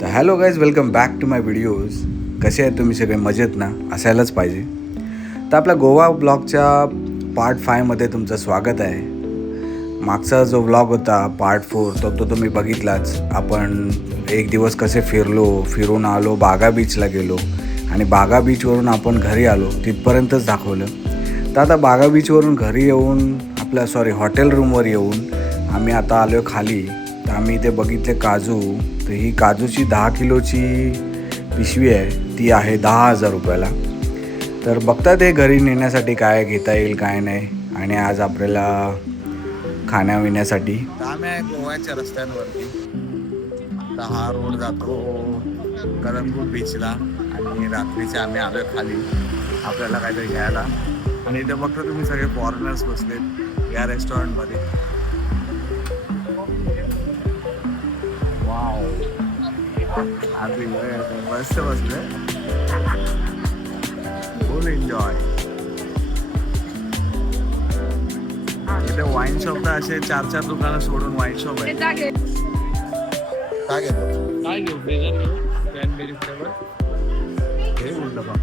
तर hello guys, welcome back to my videos. कसे आहेत तुम्ही सगळे? मजेत ना? असायलाच पाहिजे. तर आपल्या गोवा ब्लॉगच्या पार्ट 5मध्ये तुमचं स्वागत आहे. मागचा जो व्लॉग होता पार्ट 4 तो तुम्ही बघितलाच. आपण एक दिवस कसे फिरून आलो, बागा बीचला गेलो आणि बागा बीचवरून आपण घरी आलो तिथपर्यंतच दाखवलं. तर आता बागा बीचवरून घरी येऊन हॉटेल रूमवर येऊन आम्ही आता आलो खाली. तर आम्ही इथे बघितले काजू. तर ही काजूची 10 किलोची पिशवी आहे, ती आहे 10,000 रुपयाला. तर बघतात हे घरी नेण्यासाठी काय घेता येईल काय नाही. आणि आज आपल्याला खाण्यापिण्यासाठी आम्ही आहे गोव्याच्या रस्त्यांवरती. आता हा रोड जातो कलंगूट बीचला आणि रात्रीचे आम्ही आलो खाली आपल्याला काहीतरी घ्यायला. आणि इथे बघता तुम्ही सगळे फॉरेनर्स बसलेत या रेस्टॉरंटमध्ये. वाव, आधी मस्त बसले, फुल एन्जॉय. इथे वाईन शॉप तर असे 4-4 दुकानं सोडून वाईन शॉप आहे. काय घेतो? काय घेऊ? बेजन घेऊ, क्रॅनबेरी फ्लेवर. हे बोललं बा.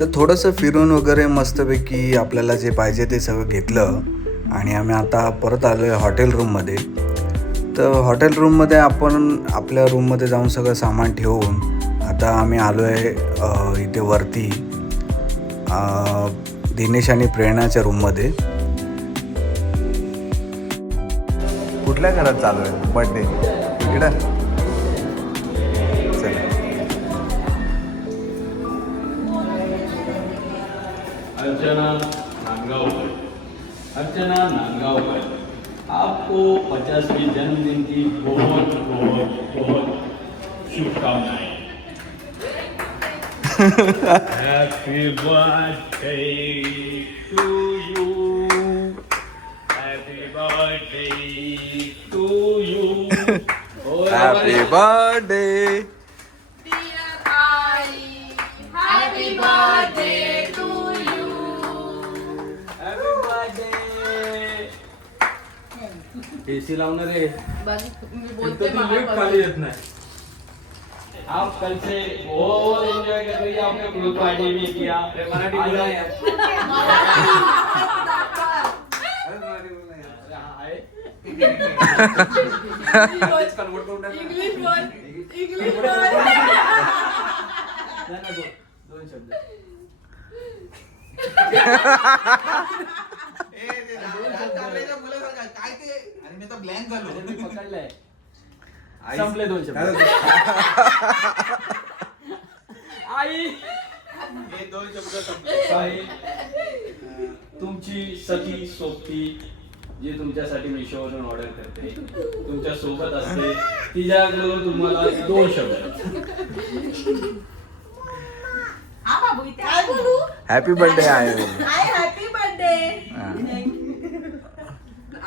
तर थोडंसं फिरून वगैरे मस्तपैकी आपल्याला जे पाहिजे ते सगळं घेतलं आणि आम्ही आता परत आलो आहे हॉटेल रूममध्ये. तर हॉटेल रूममध्ये आपण आपल्या रूममध्ये जाऊन सगळं सामान ठेवून आता आम्ही आलो आहे इथे वरती दिनेश आणि प्रेरणाच्या रूममध्ये. कुठल्या घरात चालू आहे बर्थडे? इकडं चला. अर्चना नांदगांवकर, आपको 50वीं जन्मदिन की बहुत बहुत बहुत शुभकामनाएं. Happy birthday to you, happy birthday to you, happy birthday. Happy birthday to you. Happy birthday. AC लावणार आहे. मी तो बोलते लिफ्ट खाली येत नाही. आप कल से बहुत एंजॉय कर रही है. आपने ग्रुप पार्टी भी किया. मराठी बोला है. इंग्लिश बोल. दोन शब्द. पकडलंय. संपले 2 शब्द. आई, हे 2 शब्द संपले. आई, तुमची सखी सोबती जी तुमच्यासाठी मिशोवरून ऑर्डर करते, तुमच्या सोबत असते, तिच्याकडून तुम्हाला 2 शब्द. हा बाबू, इथे काय बोलू? हॅपी बर्थडे आहे. आई हॅपी बर्थडे.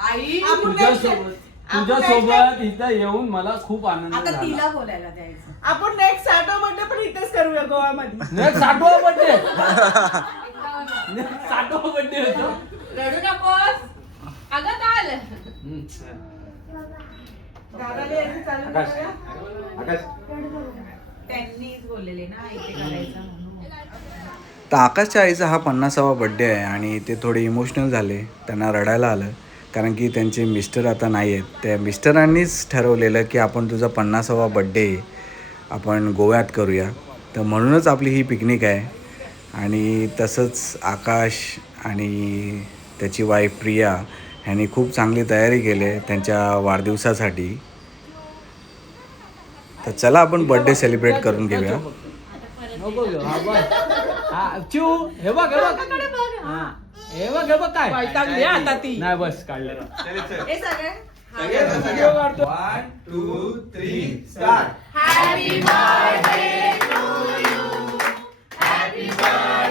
आई तुझ्या सोबत इथं येऊन मला खूप आनंद आता झाला. तिला बोलायला द्यायचं. आपण नेक्स्ट सॅटर्डे बर्थडे पण इथेच करूया गोव्यामध्ये. नेक्स्ट 60वा बर्थडे. नेक्स्ट 60वा बर्थडे होतो. रडू नकोस. अगं चाल. दादाला यायचं चालू करूया. आकाश, त्यांनीच बोललेले ना इथे करायचं म्हणून. तर आकाशच्या आईचा हा 50वा बड्डे आहे आणि ते थोडे इमोशनल झाले. त्यांना रडायला आलं कारण की त्यांचे मिस्टर आता नाही आहेत. त्या मिस्टरांनीच ठरवलेलं की आपण तुझा 50वा बड्डे आपण गोव्यात करूया. तर म्हणूनच आपली ही पिकनिक आहे. आणि तसंच आकाश आणि त्याची वाईफ प्रिया ह्यांनी खूप चांगली तयारी केली आहे त्यांच्या वाढदिवसासाठी. तर चला आपण बड्डे सेलिब्रेट करून घेऊया. नको घेऊ. हा बघ. हा चिऊ, हे बघ हे बघ. हा हे बघ हे बघ काय वैतागली आता ती. नाही बस काढलं. हे सगळे 1 2 3 start. Happy birthday to you. Happy birthday.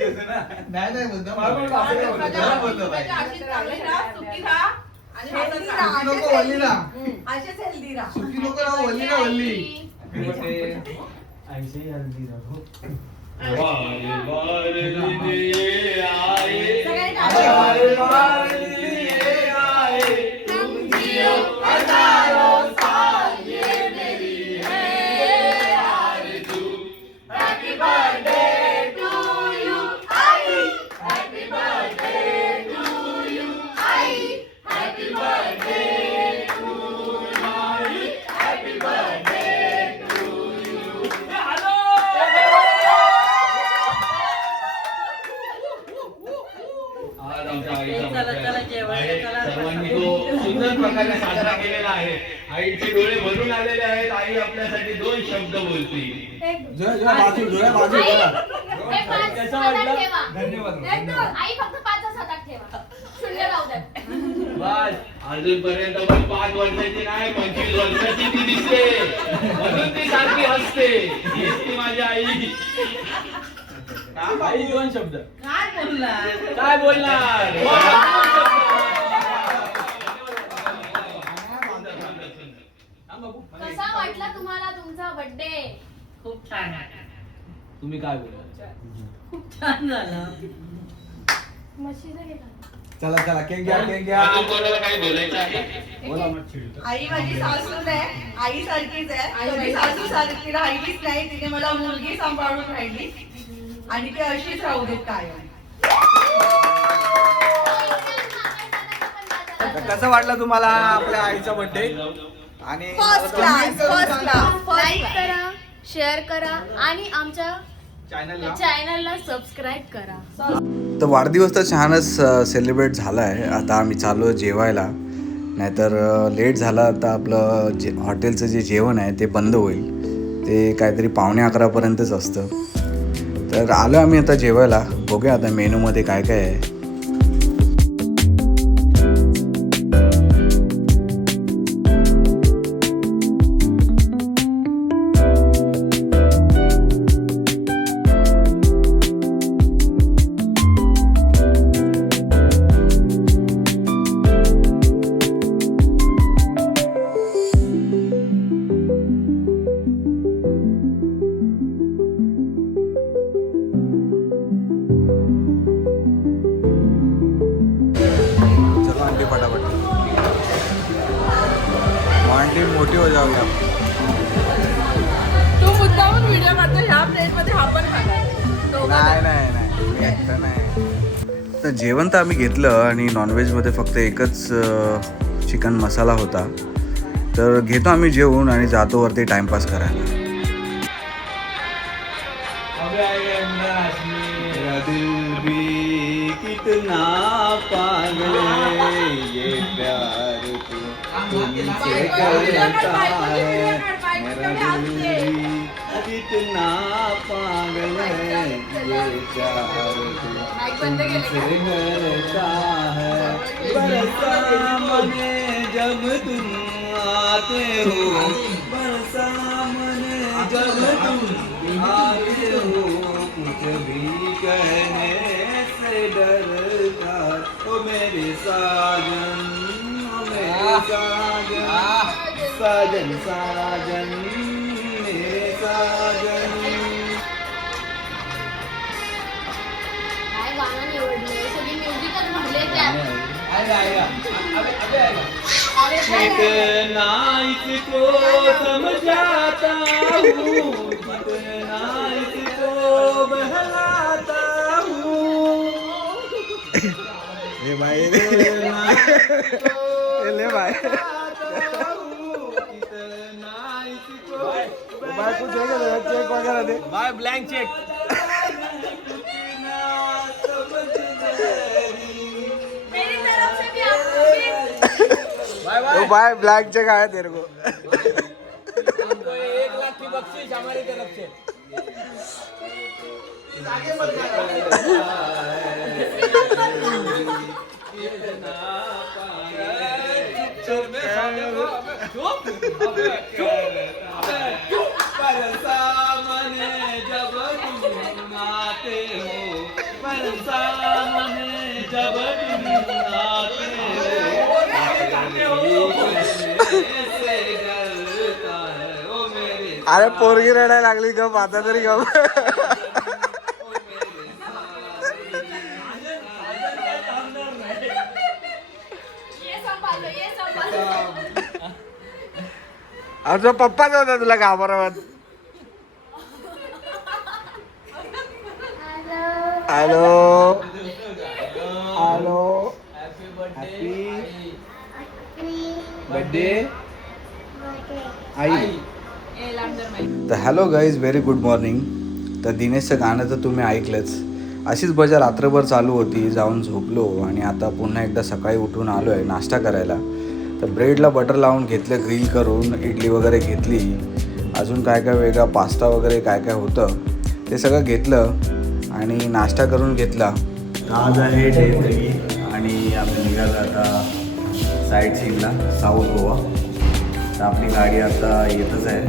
नाही बोलतो बोलतो नको वल्ली ना असेच हेल्दी राहा. सुकी नको राहू वल्ली ना वल्ली आज आमच्या आईचा सर्वांनी तो सुंदर प्रकारे साजरा केलेला आहे. आईचे डोळे भरून आलेले आहेत. आई आपल्यासाठी 2 शब्द बोलते. जोया बाजू बोला आई फक्त 5च हातात ठेवा. शून्य राहू द्या. बस अजूनपर्यंत पण 5 वर्षाची नाही 25 वर्षाची ती दिसते. म्हणून ती सारखी हसते. हीच ती माझी आई. आई 2 शब्द काय बोलणार? कसा वाटला तुम्हाला तुमचा बर्थडे? खूप छान आहे. तुम्ही काय बोलणार? खूप छान झालं. म्हशीचं घे का? चला केक घ्या अजून कोणाला काही बोलायचं आहे? आई माझी सासूच आहे. आई सारखीच आहे. कधी सासू सारखी राहिलीच नाही. तिने मला मुलगी सांभाळून राहिली आणि ती अशीच राहू देत कायम. कसं वाटलं तुम्हाला आपल्या आईचा बर्थडे? आणि फर्स्ट क्लास. लाईक करा, शेअर करा आणि आमच्या चॅनलला सबस्क्राईब करा. तर वाढदिवस तर छानच सेलिब्रेट झाला आहे. आता आम्ही चाललो जेवायला, नाहीतर लेट झाला तर आपलं हॉटेलचं जे जेवण आहे ते बंद होईल. ते काहीतरी 11:15पर्यंतच असतं. तर आलो आम्ही आता जेवायला. बघूया आता मेनूमध्ये काय काय आहे. चलो आंटी फटाफट आंटी मोठी हो जाऊया. तू मुद्दामून व्हिडिओ करतो ह्या प्लेट मध्ये हा पण खाणार. नाही मी एकटं नाही. तर जेवण तर आम्ही घेतलं आणि नॉनव्हेजमध्ये फक्त एकच चिकन मसाला होता. तर घेतो आम्ही जेवून आणि जातो वरती टाइमपास करायला. कितना पागल है ये प्यार तुमसे करता है. मेरा दिल भी कितना पागल है ये प्यार तुमसे करता है. बरसा मने जब तुम आते हो, बरसा मने जब तुम आते हो, कुछ भी कहने से डरता. ओ मेरे साजन, ओ मेरे साजन, साजन मेरे साजन. काय गाणं निवडलंय? सगळी म्युझिकच म्हणले त्यात. कितना इसको समझाता हूँ, कितना इसको बहलाता हूँ. ले भाई ले भाई भाई कुछ चेक वगैरह दे भाई. Blank cheque. मेरी तरफ से भी आपको भी ओ भाई ब्लैंक चेक आया तेरे को. 1 लाख की बख्शिश हमारी तरफ से. बरसा मने जब तुम आते हो, दुश्मन सामने जब दुनिया से डरता है ओ मेरे अरे पोरगी रडायला लागली ग आता तरी ग आमचा पप्पाच होता तुला घाबरवत. हॅलो हॅलो हॅपी बर्थडे आई. तर hello guys, very good morning. तर दिनेशचं गाणं तर तुम्ही ऐकलंच. अशीच मजा रात्रभर चालू होती. जाऊन झोपलो आणि आता पुन्हा एकदा सकाळी उठून आलो आहे नाश्ता करायला. तर ब्रेडला बटर लावून घेतलं, ग्रिल करून इडली वगैरे घेतली, अजून काय काय वेगळा पास्ता वगैरे काय काय होतं ते सगळं घेतलं आणि नाश्ता करून घेतला. आज आहे डे 3 आणि आम्ही निघालो आता साईट सीनला साऊथ गोवा. तर आपली गाडी आता येतच आहे.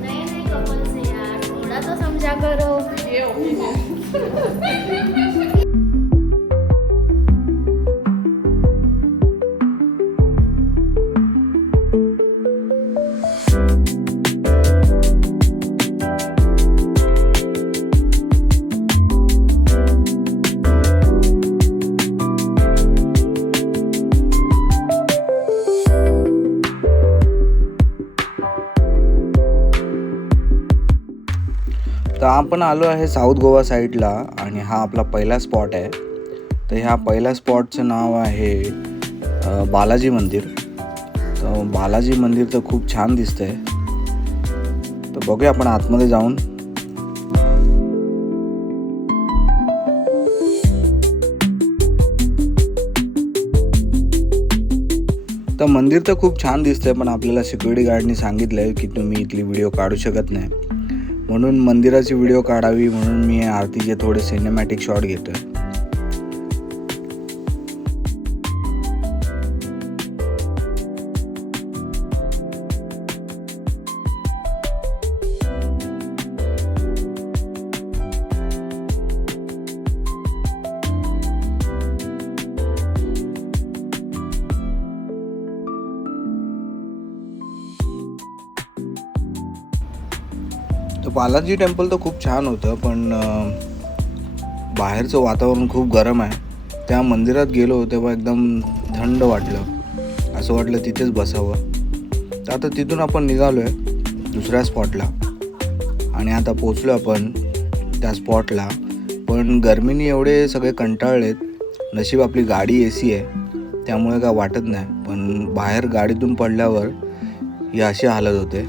नहीं कपल से यार थोड़ा तो समझा करो. तर आपण आलो आहे साऊथ गोवा साईडला आणि हा आपला पहिला स्पॉट आहे. तर ह्या पहिल्या स्पॉटचं नाव आहे बालाजी मंदिर. तर बालाजी मंदिर तर खूप छान दिसतंय. तर बघूया आपण आतमध्ये जाऊन. तर मंदिर तर खूप छान दिसतंय, पण आपल्याला सिक्युरिटी गार्डनी सांगितलं आहे की तुम्ही इथली व्हिडिओ काढू शकत नाही. म्हणून मंदिराची व्हिडिओ काढावी म्हणून मी आरतीचे थोडे सिनेमॅटिक शॉट घेतोय. तर बालाजी टेम्पल तर खूप छान होतं, पण बाहेरचं वातावरण खूप गरम आहे. त्या मंदिरात गेलो तेव्हा एकदम थंड वाटलं, असं वाटलं तिथेच बसावं. तर आता तिथून आपण निघालो आहे दुसऱ्या स्पॉटला आणि आता पोचलो आपण त्या स्पॉटला. पण गरमीने एवढे सगळे कंटाळलेत. नशीब आपली गाडी AC आहे त्यामुळे काय वाटत नाही, पण बाहेर गाडीतून पडल्यावर ही अशी हालत होते.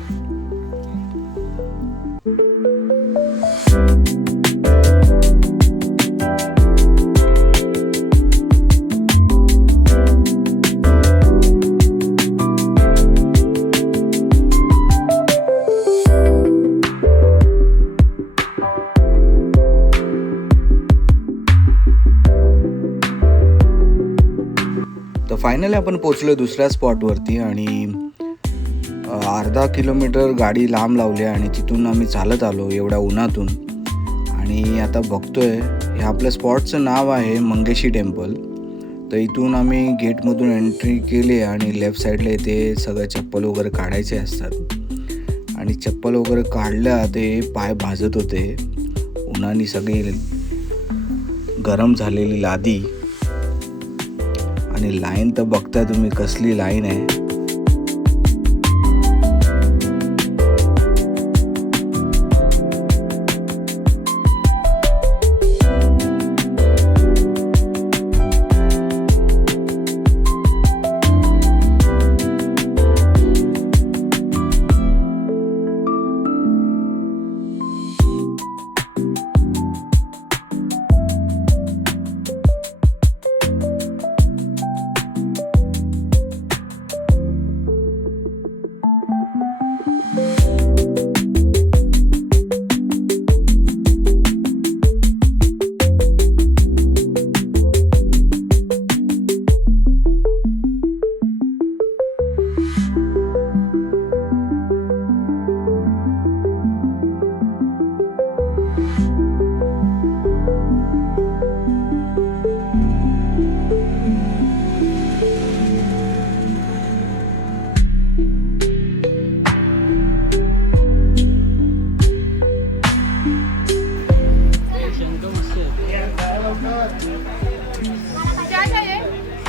तर फायनली आपण पोचलो दुसऱ्या स्पॉटवरती आणि अर्धा किलोमीटर गाडी लांब लावली आणि तिथून आम्ही चालत आलो एवढ्या उन्हातून. आणि आता बघतोय हे आपल्या स्पॉटचं नाव आहे मंगेशी टेम्पल. तर इथून आम्ही गेटमधून एंट्री केली आणि लेफ्ट साईडला इथे सगळं चप्पल वगैरे काढायचे असतात. आणि चप्पल वगैरे काढल्या ते पाय भाजत होते उन्हाने, सगळी गरम झालेली लादी. आणि लाईन तर बघताय तुम्ही कसली लाईन आहे. क्या चाहिए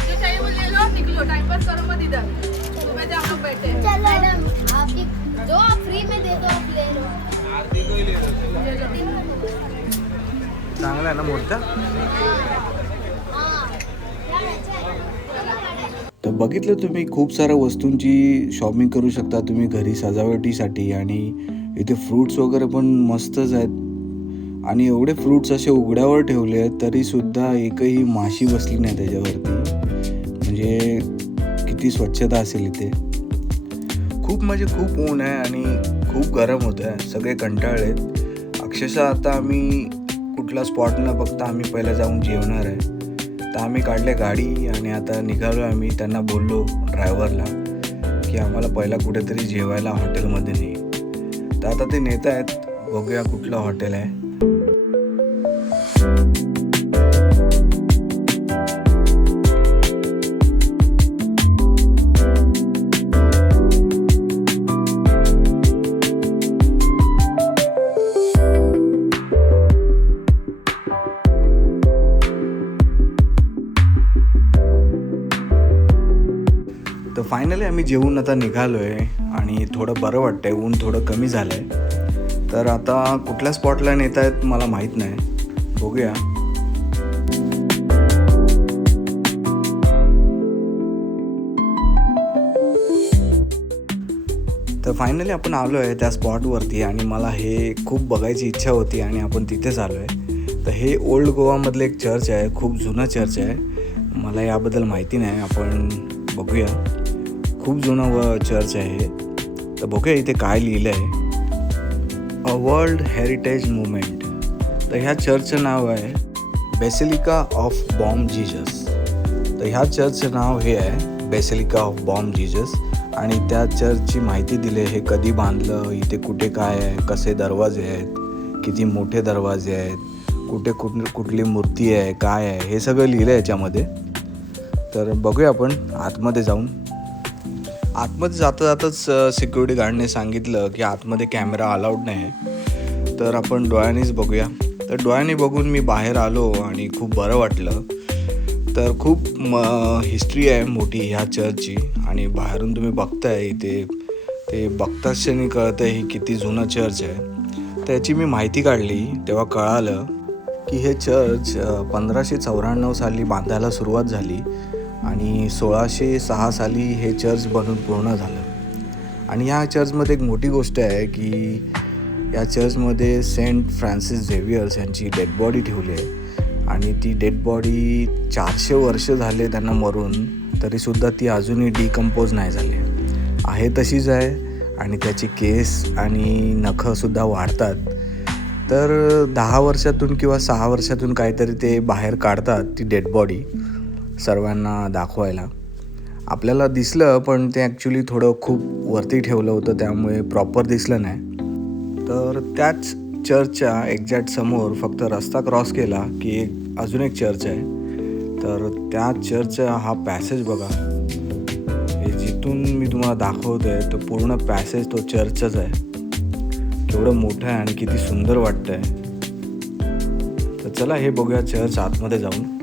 जो चाहिए वो ले लो निकलो टाइम पास करो मत इधर सुबह से हम लोग बैठे हैं मैडम आपकी जो आप फ्री में दे दो आप ले लो चांगला आहे ना मोठा. हाँ तर बघितलं तुम्ही खूप साऱ्या वस्तूंची शॉपिंग करू शकता तुम्ही घरी सजावटीसाठी. आणि इथे फ्रूट्स वगैरे पण मस्तच आहेत. आणि एवढे फ्रूट्स असे उघड्यावर ठेवले आहेत तरीसुद्धा एकही माशी बसली नाही त्याच्यावरती. म्हणजे किती स्वच्छता असेल इथे. खूप म्हणजे खूप ऊन आहे आणि खूप गरम होतं आहे. सगळे कंटाळलेत. अक्षरशः आता आम्ही कुठला स्पॉट न बघता आम्ही पहिला जाऊन जेवणार आहे. तर आम्ही काढले गाडी आणि आता निघालो. आम्ही त्यांना बोललो ड्रायव्हरला की आम्हाला पहिला कुठेतरी जेवायला हॉटेलमध्ये नाही. तर आता ते नेत आहेत. बघूया कुठलं हॉटेल आहे. तर फायनली आम्ही जेवून आता निघालो आहे आणि थोडं बरं वाटतं आहे. ऊन थोडं कमी झालं आहे. तर आता कुठल्या स्पॉटला नेत आहेत मला माहीत नाही. बघूया. तर फायनली आपण आलो आहे त्या स्पॉटवरती आणि मला हे खूप बघायची इच्छा होती आणि आपण तिथेच आलो आहे. तर हे ओल्ड गोवामधलं एक चर्च आहे. खूप जुनं चर्च आहे. मला याबद्दल माहिती नाही. आपण बघूया. खूप जुनं चर्च आहे हे. तर बघूया इथे काय लिहिलं आहे. A world heritage movement. तर ह्या चर्चचं नाव आहे बेसिलिका ऑफ बॉम जीजस. तर ह्या चर्चचं नाव हे आहे बेसिलिका ऑफ बॉम जीजस. आणि त्या चर्चची माहिती दिली. हे कधी बांधलं, इथे कुठे काय आहे, कसे दरवाजे आहेत, किती मोठे दरवाजे आहेत, कुठे कुठली मूर्ती आहे, काय आहे, हे सगळं लिहिलं आहे याच्यामध्ये. तर बघूया आपण आतमध्ये जाऊन. आतमध्ये जाता जाताच सिक्युरिटी गार्डने सांगितलं की आतमध्ये कॅमेरा अलाउड नाही आहे. तर आपण डोळ्यानेच बघूया. तर डोळ्याने बघून मी बाहेर आलो आणि खूप बरं वाटलं. तर खूप हिस्ट्री आहे मोठी ह्या चर्चची. आणि बाहेरून तुम्ही बघताय इथे ते बघताच क्षणी कळतं ही किती जुनं चर्च आहे. त्याची मी माहिती काढली तेव्हा कळालं की हे चर्च 1594 साली बांधायला सुरुवात झाली आणि 1606 साली हे चर्च बनून पूर्ण झालं. आणि या चर्चमध्ये एक मोठी गोष्ट आहे की या चर्चमध्ये सेंट फ्रान्सिस झेवियर्स यांची डेड बॉडी ठेवली आहे. आणि ती डेड बॉडी 400 वर्ष झाले त्यांना मरून तरीसुद्धा ती अजूनही डिकम्पोज नाही झाली आहे. तशीच आहे. आणि त्याची केस आणि नखंसुद्धा वाढतात. तर 10 वर्षातून किंवा 6 वर्षातून काहीतरी ते बाहेर काढतात ती डेड बॉडी सर्वांना दाखवायला. आपल्याला दिसलं पण ते ॲक्च्युली थोडं खूप वरती ठेवलं होतं त्यामुळे प्रॉपर दिसलं नाही. तर त्याच चर्चच्या एक्झॅक्ट समोर फक्त रस्ता क्रॉस केला की अजून एक चर्च आहे. तर त्या चर्चचा हा पॅसेज बघा. हे जिथून मी तुम्हाला दाखवतो आहे तो पूर्ण पॅसेज तो चर्चच आहे. केवढं मोठं आहे आणि किती सुंदर वाटतं आहे. तर चला हे बघूया चर्च आतमध्ये जाऊन.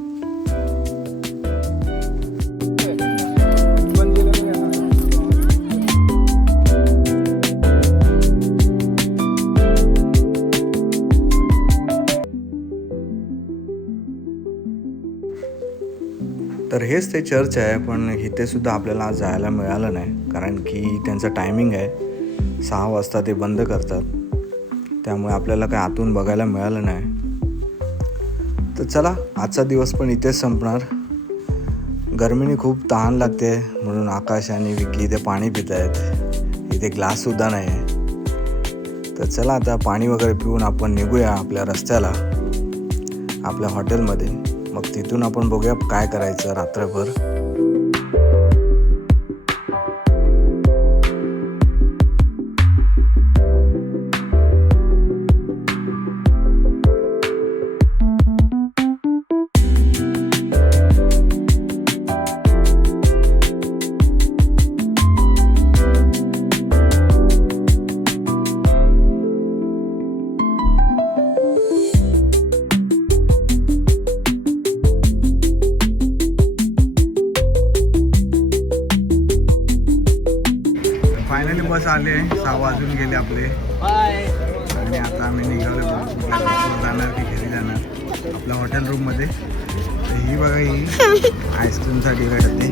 तर हेच ते चर्च आहे. पण इथे सुद्धा आपल्याला जायला मिळालं नाही कारण की त्यांचं टायमिंग आहे 6 वाजता ते बंद करतात. त्यामुळे आपल्याला काय आतून बघायला मिळालं नाही. तर चला आजचा दिवस पण इथेच संपणार. गरमीने खूप तहान लागते म्हणून आकाश आणि विकी इथे पाणी पित आहेत. इथे ग्लाससुद्धा नाही आहे. तर चला आता पाणी वगैरे पिऊन आपण निघूया आपल्या रस्त्याला आपल्या हॉटेलमध्ये. मग तिथून आपण बघूया काय करायचं रात्रभर. बस आले 6 वाजून गेले आपले आणि आता आम्ही निघालो कुठल्या बसवर जाणार की घरी जाणार आपल्या हॉटेल रूममध्ये. तर ही बघा ही आईस्क्रीमसाठी भेटते.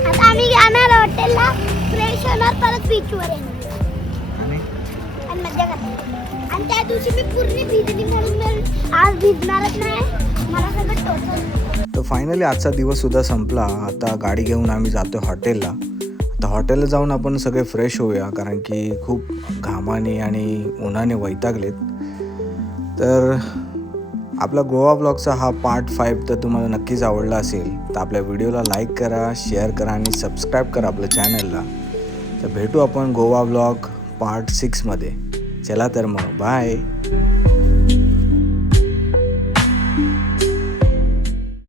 आता आम्ही जाणार हॉटेलला, फ्रेश होणार, परत बीचवर येणार आणि आणि मजा करणार. आणि त्या दिवशी मी पूर्ण भिजली म्हणून मी आज भिजणारच नाही, मला सगळं टोचलं. तर फायनली आजचा दिवससुद्धा संपला. आता गाडी घेऊन आम्ही जातो हॉटेलला. आता हॉटेलला जाऊन आपण सगळे फ्रेश होऊया कारण की खूप घामाने आणि उन्हाने वैतागलेत. तर आपला गोवा ब्लॉगचा हा पार्ट 5 तर तुम्हाला नक्कीच आवडला असेल. तर आपल्या व्हिडिओला लाईक करा, शेअर करा आणि सबस्क्राईब करा आपल्या चॅनलला. तर भेटू आपण गोवा ब्लॉग पार्ट 6मध्ये. चला तर मग बाय.